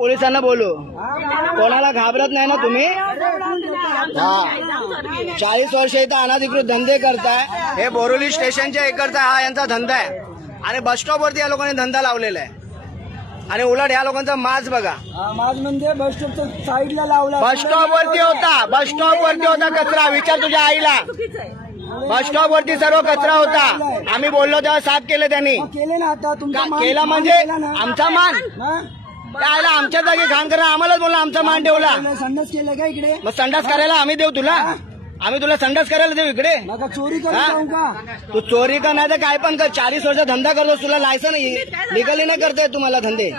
पोलिसांना बोलू, कोणाला घाबरत नाही ना तुम्ही? 40 वर्ष इथं अनधिकृत धंदे करताय, हे बोरिवली स्टेशनच्या इकडचा हा यांचा धंदा आहे आणि बस स्टॉप वरती या लोकांनी धंदा लावलेला आहे आणि उलट या लोकांचा माज बघा, माज म्हणजे बस स्टॉपच्या साईडला लावला, बस स्टॉप वरती होता कचरा. विचार तुझ्या आईला, बस स्टॉप वरती सर्व कचरा होता. आम्ही बोललो तेव्हा साफ केले त्यांनी. केले ना आता तुमचा केला म्हणजे आमचा मान आयला, आमच्या जागी घाण करा, आम्हालाच बोलला आमचा मान ठेवला. संडास केलं का इकडे? मग संडास करायला आम्ही देऊ तुला? आम्ही तुला संडास करायला देऊ इकडे? चोरी करू का? तू चोरी का नाही तर काय पण कर. 40 वर्ष धंदा करतो, तुला लायसन लिगली नाही करताय तुम्हाला धंदे.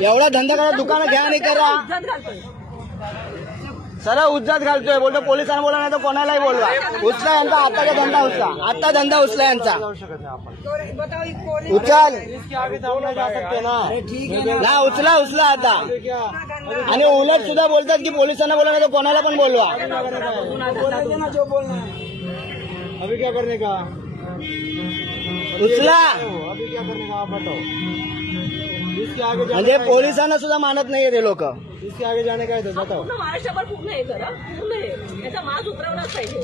एवढा धंदा करा, दुकानं घ्या आणि करा. सरळ उज्जत घालतोय, बोलतो पोलिसांना बोला नाही तर कोणालाही बोलवा. उचला यांचा आताचा धंदा, आता धंदा उचला यांचा. उचल ना, उचला आता. आणि उलट सुद्धा बोलतात की पोलिसांना बोला नाही तर कोणाला पण बोलवा. अभी क्या करने का? उचला. अभी क्या करने का आप बताओ. म्हणजे पोलिसांना सुद्धा मानत नाहीये ते लोक. इसके आगे जाने का है तो बताओ. महाराष्ट्रभर पूर्ण आहे जरा, पूर्ण आहे याचा माज उतरवलाच पाहिजे.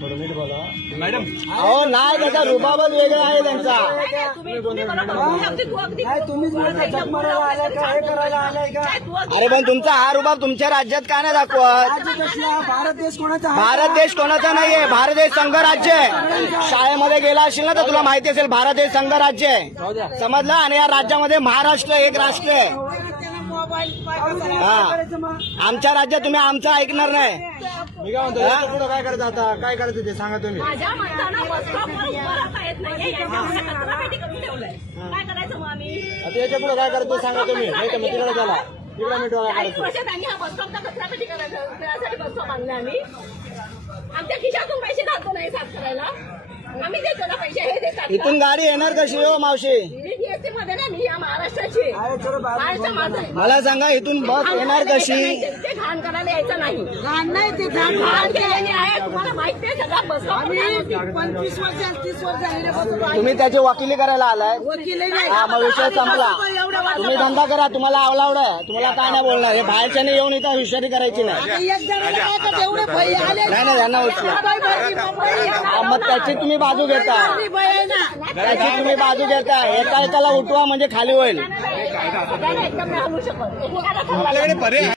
थोडं नीट बोला मॅडम. अहो नाही, त्याचा रुबाबच वेगळा आहे त्यांचा. अरे पण तुमचा हा रुबाब तुमच्या राज्यात का नाही दाखवत? भारत देश कोणाचा? भारत देश कोणाचा नाहीये, भारत देश संघराज्य आहे. शाळेमध्ये गेला असेल ना तर तुला माहिती असेल, भारत देश संघराज्य आहे, समजलं? आणि या राज्यामध्ये महाराष्ट्र एक राष्ट्र आहे. आमच्या राज्यात तुम्ही आमचं ऐकणार नाही. मी काय म्हणतो, पुढे काय करायचं आता? काय करायचं ते सांगा तुम्ही. माझ्या मतानं बस स्टॉपवर उभं राहता येत नाही, याच्यामध्ये कचरापेटी करून ठेवलंय. काय करायचं मग आम्ही? आता याच्या पुढे काय करायचं सांगा तुम्ही. नाही तर मग तिकडे चला, तिकडे मीठ काय 40 वर्षात आम्ही हा बस स्टॉपचा कचरापेटी करायसाठी बस स्टॉप आणला. आम्ही आमच्या खिशातून पैसे घालतो नाही साफ करायला, आम्ही देतो ना पैसे. हे देतात. इथून गाडी येणार कशी हो मावशी? मी बीएससी मध्ये ना, मी या महाराष्ट्राची महाराष्ट्र माझं आहे. मला सांगा इथून बस येणार कशी? ते घाण करायला यायचं नाही. घाण नाही, ते घाण केलेली आहे. तुम्हाला माहिती आहे सगळं. बस 25 वर्ष 30 वर्ष तुम्ही त्याची वकिली करायला आलाय? हा, मग विषय संपला. तुम्ही धंदा करा, तुम्हाला आवड आहे, तुम्हाला काय नाही बोलणार. हे बाहेरच्याने येऊन इथं हुशारी करायची नाही. नाही त्यांना उचला. मग त्याची तुम्ही बाजू घेता, त्याची तुम्ही बाजू घेता. एका एकाला उठवा म्हणजे खाली होईल. एकदम नाही हलू शकत.